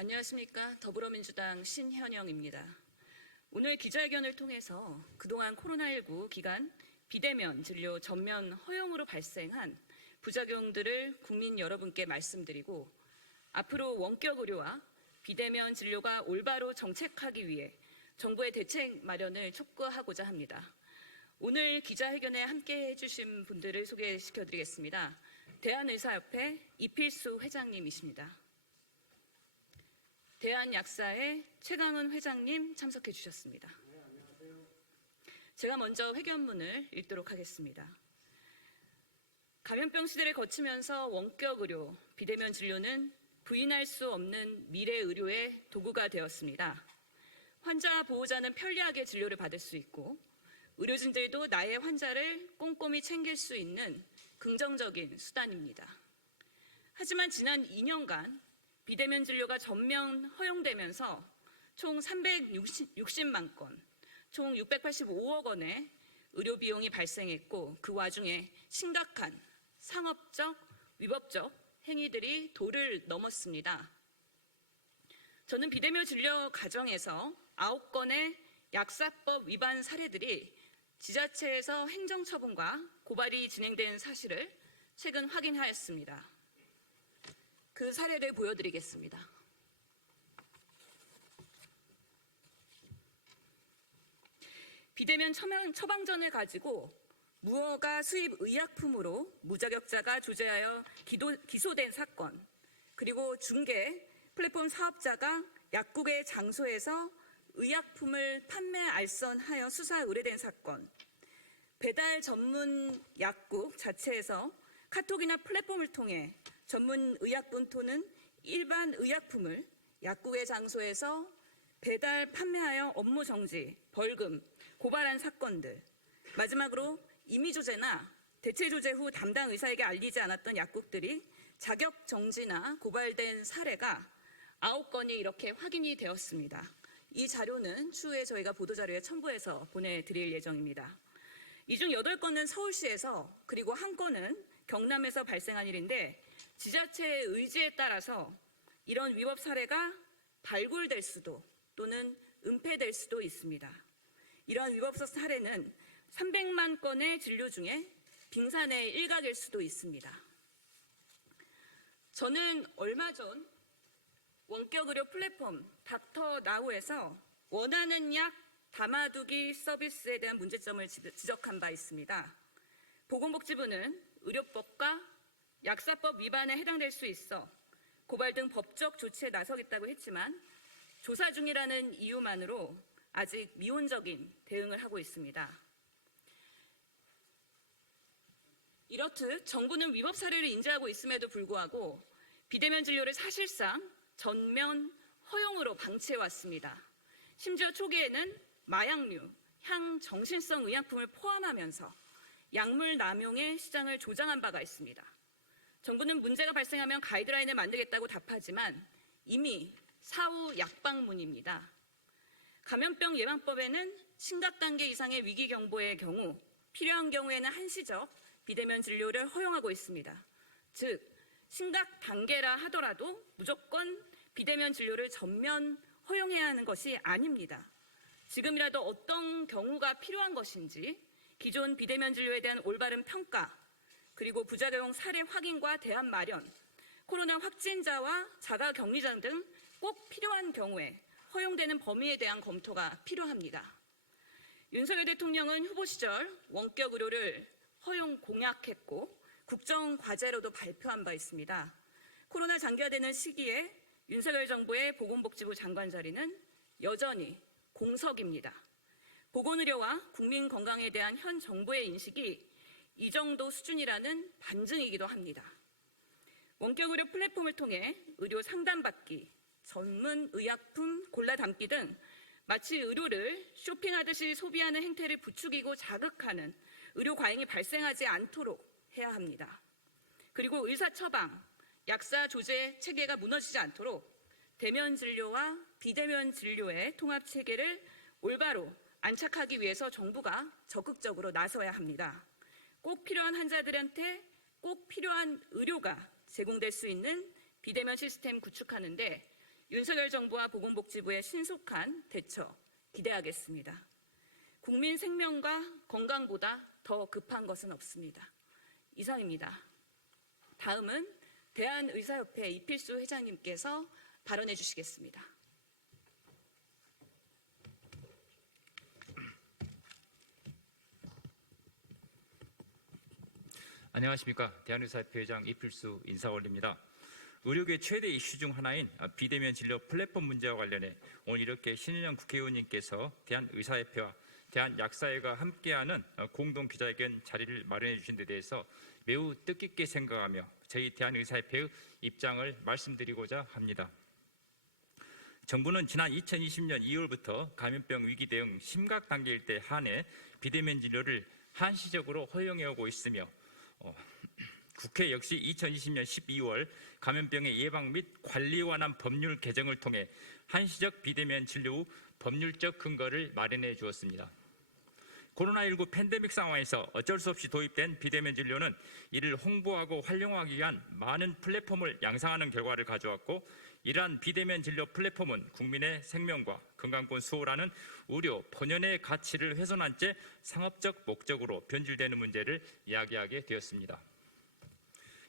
안녕하십니까. 더불어민주당 신현영입니다. 오늘 기자회견을 통해서 그동안 코로나19 기간 비대면 진료 전면 허용으로 발생한 부작용들을 국민 여러분께 말씀드리고 앞으로 원격 의료와 비대면 진료가 올바로 정책하기 위해 정부의 대책 마련을 촉구하고자 합니다. 오늘 기자회견에 함께해 주신 분들을 소개시켜드리겠습니다. 대한의사협회 이필수 회장님이십니다. 대한약사회 최강은 회장님 참석해 주셨습니다. 네, 안녕하세요. 제가 먼저 회견문을 읽도록 하겠습니다. 감염병 시대를 거치면서 원격 의료, 비대면 진료는 부인할 수 없는 미래 의료의 도구가 되었습니다. 환자 보호자는 편리하게 진료를 받을 수 있고 의료진들도 나의 환자를 꼼꼼히 챙길 수 있는 긍정적인 수단입니다. 하지만 지난 2년간 비대면 진료가 전면 허용되면서 총 360만 건, 총 685억 원의 의료 비용이 발생했고 그 와중에 심각한 상업적, 위법적 행위들이 도를 넘었습니다. 저는 비대면 진료 과정에서 9건의 약사법 위반 사례들이 지자체에서 행정처분과 고발이 진행된 사실을 최근 확인하였습니다. 그 사례를 보여드리겠습니다. 비대면 처방전을 가지고 무허가 수입 의약품으로 무자격자가 조제하여 기소된 사건, 그리고 중개 플랫폼 사업자가 약국의 장소에서 의약품을 판매 알선하여 수사 의뢰된 사건, 배달 전문 약국 자체에서 카톡이나 플랫폼을 통해 전문 의약품 또는 일반 의약품을 약국의 장소에서 배달 판매하여 업무 정지, 벌금, 고발한 사건들, 마지막으로 임의 조제나 대체 조제 후 담당 의사에게 알리지 않았던 약국들이 자격 정지나 고발된 사례가 9건이 이렇게 확인이 되었습니다. 이 자료는 추후에 저희가 보도자료에 첨부해서 보내드릴 예정입니다. 이 중 8건은 서울시에서, 그리고 1건은 경남에서 발생한 일인데 지자체의 의지에 따라서 이런 위법 사례가 발굴될 수도 또는 은폐될 수도 있습니다. 이러한 위법 사례는 300만 건의 진료 중에 빙산의 일각일 수도 있습니다. 저는 얼마 전 원격 의료 플랫폼 닥터나우에서 원하는 약 담아두기 서비스에 대한 문제점을 지적한 바 있습니다. 보건복지부는 의료법과 약사법 위반에 해당될 수 있어 고발 등 법적 조치에 나서겠다고 했지만 조사 중이라는 이유만으로 아직 미온적인 대응을 하고 있습니다. 이렇듯 정부는 위법 사례를 인지하고 있음에도 불구하고 비대면 진료를 사실상 전면 허용으로 방치해왔습니다. 심지어 초기에는 마약류, 향정신성 의약품을 포함하면서 약물 남용의 시장을 조장한 바가 있습니다. 정부는 문제가 발생하면 가이드라인을 만들겠다고 답하지만 이미 사후 약방문입니다. 감염병 예방법에는 심각 단계 이상의 위기 경보의 경우 필요한 경우에는 한시적 비대면 진료를 허용하고 있습니다. 즉 심각 단계라 하더라도 무조건 비대면 진료를 전면 허용해야 하는 것이 아닙니다. 지금이라도 어떤 경우가 필요한 것인지 기존 비대면 진료에 대한 올바른 평가, 그리고 부작용 사례 확인과 대안 마련, 코로나 확진자와 자가격리자 등 꼭 필요한 경우에 허용되는 범위에 대한 검토가 필요합니다. 윤석열 대통령은 후보 시절 원격 의료를 허용 공약했고 국정과제로도 발표한 바 있습니다. 코로나 장기화되는 시기에 윤석열 정부의 보건복지부 장관 자리는 여전히 공석입니다. 보건의료와 국민 건강에 대한 현 정부의 인식이 이 정도 수준이라는 반증이기도 합니다. 원격 의료 플랫폼을 통해 의료 상담받기, 전문 의약품 골라 담기 등 마치 의료를 쇼핑하듯이 소비하는 행태를 부추기고 자극하는 의료 과잉이 발생하지 않도록 해야 합니다. 그리고 의사 처방, 약사 조제 체계가 무너지지 않도록 대면 진료와 비대면 진료의 통합 체계를 올바로 안착하기 위해서 정부가 적극적으로 나서야 합니다. 꼭 필요한 환자들한테 꼭 필요한 의료가 제공될 수 있는 비대면 시스템 구축하는데 윤석열 정부와 보건복지부의 신속한 대처 기대하겠습니다. 국민 생명과 건강보다 더 급한 것은 없습니다. 이상입니다. 다음은 대한의사협회 이필수 회장님께서 발언해 주시겠습니다. 안녕하십니까. 대한의사협회 회장 이필수 인사 올립니다. 의료계 최대 이슈 중 하나인 비대면 진료 플랫폼 문제와 관련해 오늘 이렇게 신은영 국회의원님께서 대한의사협회와 대한약사회가 함께하는 공동 기자회견 자리를 마련해 주신 데 대해서 매우 뜻깊게 생각하며 저희 대한의사협회의 입장을 말씀드리고자 합니다. 정부는 지난 2020년 2월부터 감염병 위기 대응 심각 단계일 때 한해 비대면 진료를 한시적으로 허용해 오고 있으며 국회 역시 2020년 12월 감염병의 예방 및 관리에 관한 법률 개정을 통해 한시적 비대면 진료 후 법률적 근거를 마련해 주었습니다. 코로나19 팬데믹 상황에서 어쩔 수 없이 도입된 비대면 진료는 이를 홍보하고 활용하기 위한 많은 플랫폼을 양성하는 결과를 가져왔고, 이러한 비대면 진료 플랫폼은 국민의 생명과 건강권 수호라는 의료 본연의 가치를 훼손한 채 상업적 목적으로 변질되는 문제를 이야기하게 되었습니다.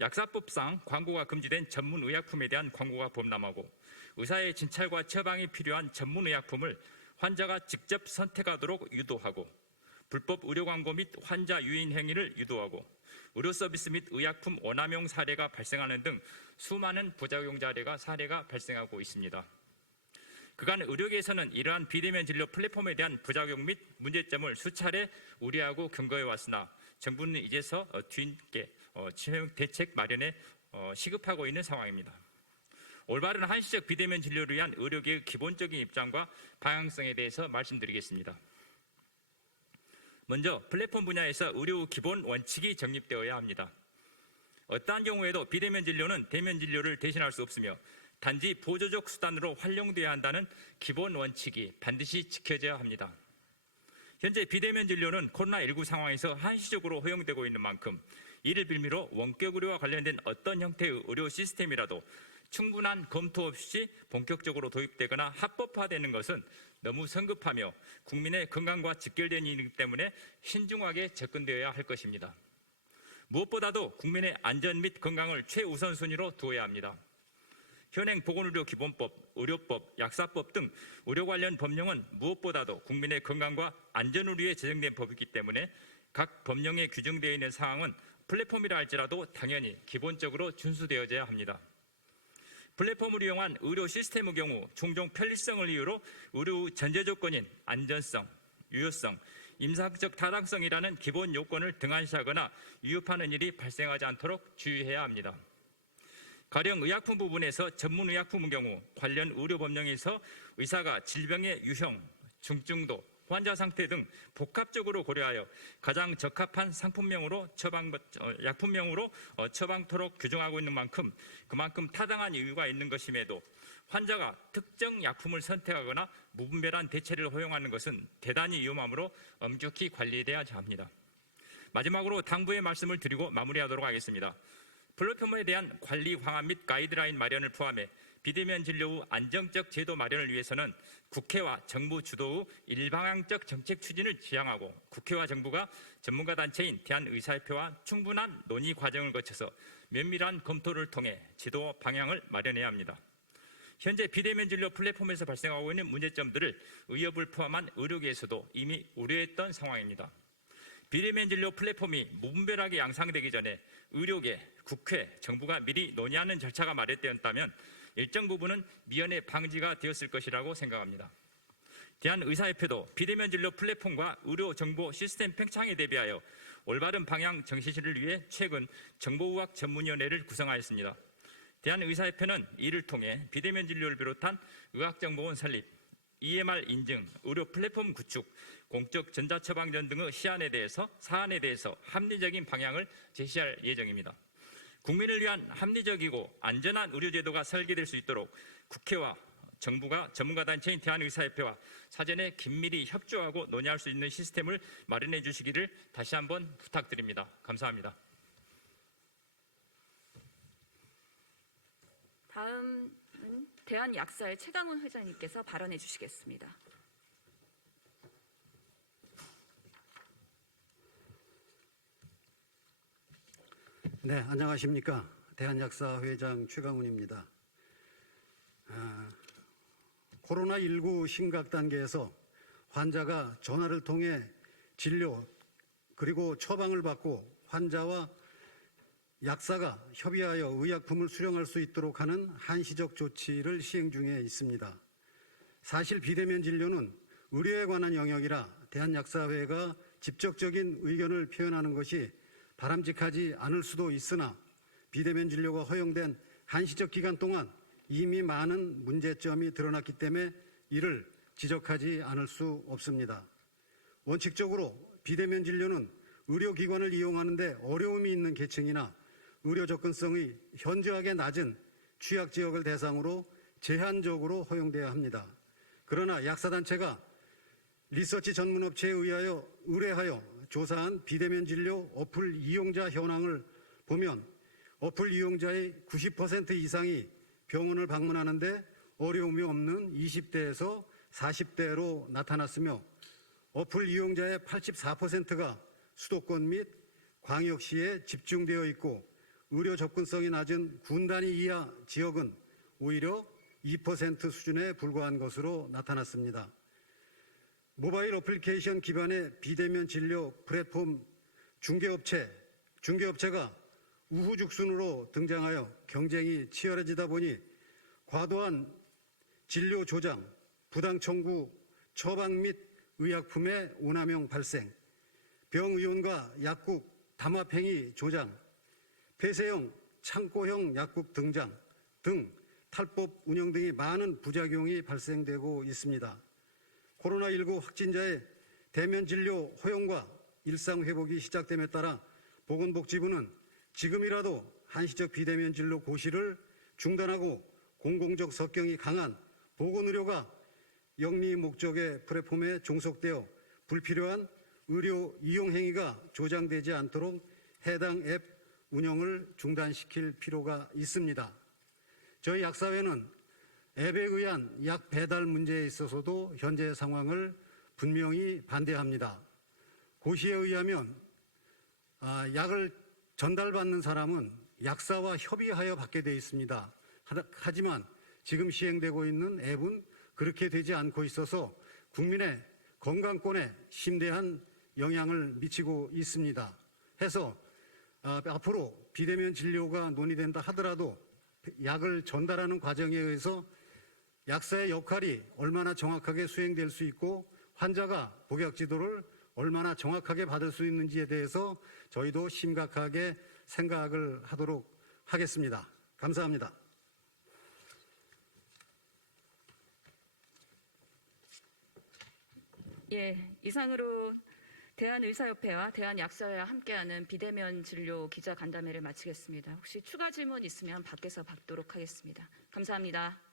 약사법상 광고가 금지된 전문의약품에 대한 광고가 범람하고, 의사의 진찰과 처방이 필요한 전문의약품을 환자가 직접 선택하도록 유도하고, 불법 의료 광고 및 환자 유인 행위를 유도하고, 의료 서비스 및 의약품 오남용 사례가 발생하는 등 수많은 부작용 사례가 발생하고 있습니다. 그간 의료계에서는 이러한 비대면 진료 플랫폼에 대한 부작용 및 문제점을 수차례 우려하고 경고해 왔으나 정부는 이제서 뒤늦게 대책 마련에 시급하고 있는 상황입니다. 올바른 한시적 비대면 진료를 위한 의료계의 기본적인 입장과 방향성에 대해서 말씀드리겠습니다. 먼저 플랫폼 분야에서 의료 기본 원칙이 정립되어야 합니다. 어떠한 경우에도 비대면 진료는 대면 진료를 대신할 수 없으며 단지 보조적 수단으로 활용돼야 한다는 기본 원칙이 반드시 지켜져야 합니다. 현재 비대면 진료는 코로나19 상황에서 한시적으로 허용되고 있는 만큼 이를 빌미로 원격 의료와 관련된 어떤 형태의 의료 시스템이라도 충분한 검토 없이 본격적으로 도입되거나 합법화되는 것은 너무 성급하며 국민의 건강과 직결된 일이기 때문에 신중하게 접근되어야 할 것입니다. 무엇보다도 국민의 안전 및 건강을 최우선순위로 두어야 합니다. 현행 보건의료기본법, 의료법, 약사법 등 의료 관련 법령은 무엇보다도 국민의 건강과 안전을 위해 제정된 법이기 때문에 각 법령에 규정되어 있는 사항은 플랫폼이라 할지라도 당연히 기본적으로 준수되어져야 합니다. 플랫폼을 이용한 의료 시스템의 경우 종종 편리성을 이유로 의료 전제 조건인 안전성, 유효성, 임상적 타당성이라는 기본 요건을 등한시하거나 위협하는 일이 발생하지 않도록 주의해야 합니다. 가령 의약품 부분에서 전문의약품의 경우 관련 의료 법령에서 의사가 질병의 유형, 중증도, 환자 상태 등 복합적으로 고려하여 가장 적합한 상품명으로 약품명으로 처방토록 규정하고 있는 만큼 그만큼 타당한 이유가 있는 것임에도 환자가 특정 약품을 선택하거나 무분별한 대체를 허용하는 것은 대단히 위험하므로 엄격히 관리돼야 합니다. 마지막으로 당부의 말씀을 드리고 마무리하도록 하겠습니다. 플랫폼에 대한 관리 방안 및 가이드라인 마련을 포함해 비대면 진료 후 안정적 제도 마련을 위해서는 국회와 정부 주도의 일방향적 정책 추진을 지향하고 국회와 정부가 전문가 단체인 대한의사협회와 충분한 논의 과정을 거쳐서 면밀한 검토를 통해 지도 방향을 마련해야 합니다. 현재 비대면 진료 플랫폼에서 발생하고 있는 문제점들을 의협을 포함한 의료계에서도 이미 우려했던 상황입니다. 비대면 진료 플랫폼이 무분별하게 양상되기 전에 의료계, 국회, 정부가 미리 논의하는 절차가 마련되었다면 일정 부분은 미연에 방지가 되었을 것이라고 생각합니다. 대한의사협회도 비대면 진료 플랫폼과 의료 정보 시스템 팽창에 대비하여 올바른 방향 정시를 위해 최근 정보의학 전문위원회를 구성하였습니다. 대한의사협회는 이를 통해 비대면 진료를 비롯한 의학정보원 설립, EMR 인증, 의료 플랫폼 구축, 공적 전자처방전 등의 사안에 대해서 합리적인 방향을 제시할 예정입니다. 국민을 위한 합리적이고 안전한 의료제도가 설계될 수 있도록 국회와 정부가 전문가 단체인 대한의사협회와 사전에 긴밀히 협조하고 논의할 수 있는 시스템을 마련해 주시기를 다시 한번 부탁드립니다. 감사합니다. 다음은 대한약사회 최강훈 회장님께서 발언해 주시겠습니다. 네, 안녕하십니까. 대한약사회장 최강훈입니다. 코로나19 심각 단계에서 환자가 전화를 통해 진료 그리고 처방을 받고 환자와 약사가 협의하여 의약품을 수령할 수 있도록 하는 한시적 조치를 시행 중에 있습니다. 사실 비대면 진료는 의료에 관한 영역이라 대한약사회가 직접적인 의견을 표현하는 것이 바람직하지 않을 수도 있으나 비대면 진료가 허용된 한시적 기간 동안 이미 많은 문제점이 드러났기 때문에 이를 지적하지 않을 수 없습니다. 원칙적으로 비대면 진료는 의료기관을 이용하는 데 어려움이 있는 계층이나 의료 접근성이 현저하게 낮은 취약지역을 대상으로 제한적으로 허용돼야 합니다. 그러나 약사단체가 리서치 전문업체에 의뢰하여 조사한 비대면 진료 어플 이용자 현황을 보면 어플 이용자의 90% 이상이 병원을 방문하는데 어려움이 없는 20대에서 40대로 나타났으며 어플 이용자의 84%가 수도권 및 광역시에 집중되어 있고 의료 접근성이 낮은 군 단위 이하 지역은 오히려 2% 수준에 불과한 것으로 나타났습니다. 모바일 어플리케이션 기반의 비대면 진료 플랫폼 중개업체가 우후죽순으로 등장하여 경쟁이 치열해지다 보니 과도한 진료 조장, 부당 청구, 처방 및 의약품의 오남용 발생, 병의원과 약국 담합행위 조장, 폐쇄형, 창고형 약국 등장 등 탈법 운영 등이 많은 부작용이 발생되고 있습니다. 코로나19 확진자의 대면 진료 허용과 일상 회복이 시작됨에 따라 보건복지부는 지금이라도 한시적 비대면 진료 고시를 중단하고 공공적 석경이 강한 보건의료가 영리 목적의 플랫폼에 종속되어 불필요한 의료 이용 행위가 조장되지 않도록 해당 앱 운영을 중단시킬 필요가 있습니다. 저희 약사회는 앱에 의한 약 배달 문제에 있어서도 현재 상황을 분명히 반대합니다. 고시에 의하면 약을 전달받는 사람은 약사와 협의하여 받게 되어 있습니다. 하지만 지금 시행되고 있는 앱은 그렇게 되지 않고 있어서 국민의 건강권에 심대한 영향을 미치고 있습니다. 해서 앞으로 비대면 진료가 논의된다 하더라도 약을 전달하는 과정에 의해서 약사의 역할이 얼마나 정확하게 수행될 수 있고 환자가 복약 지도를 얼마나 정확하게 받을 수 있는지에 대해서 저희도 심각하게 생각을 하도록 하겠습니다. 감사합니다. 예, 이상으로 대한의사협회와 대한약사회와 함께하는 비대면 진료 기자 간담회를 마치겠습니다. 혹시 추가 질문 있으면 밖에서 받도록 하겠습니다. 감사합니다.